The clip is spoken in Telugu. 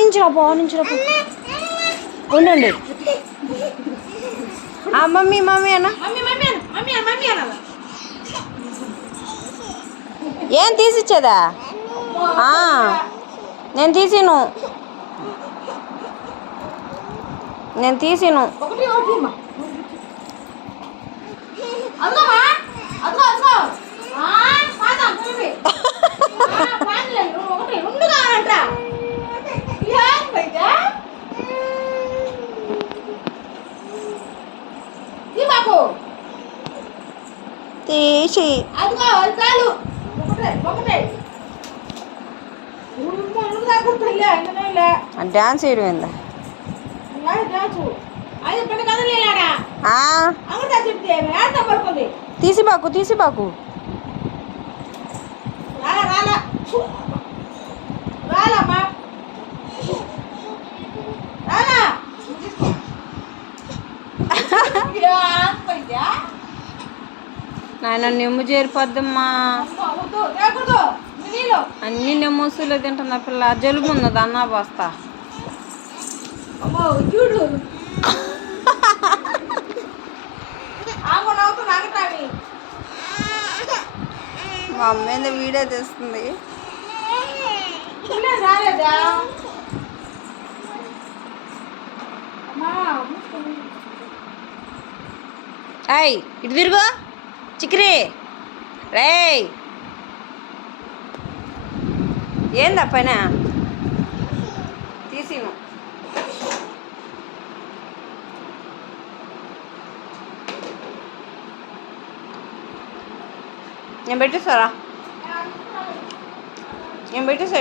నుంచిరా ఉండండి. మమ్మీ మమ్మీ అన్న ఏం తీసిచ్చేదా? నేను తీసిను తీసి డాన్స్ వేయడం ఏందా? తీసిబాకు నాయన నెమ్ము చేరిపోద్దమ్మా. అన్ని నెమ్మూసులో తింటున్నా పిల్ల. జలుబు ఉన్నది అన్నా పోస్తా. మా అమ్మ మీద వీడియో తెస్తుంది. అయ్ ఇటు తిరుగు చిక్కిరి రేయ్. ఏందా పైన తీసిను? నేను పెట్టేస్తారా? నేను పెట్టేసా.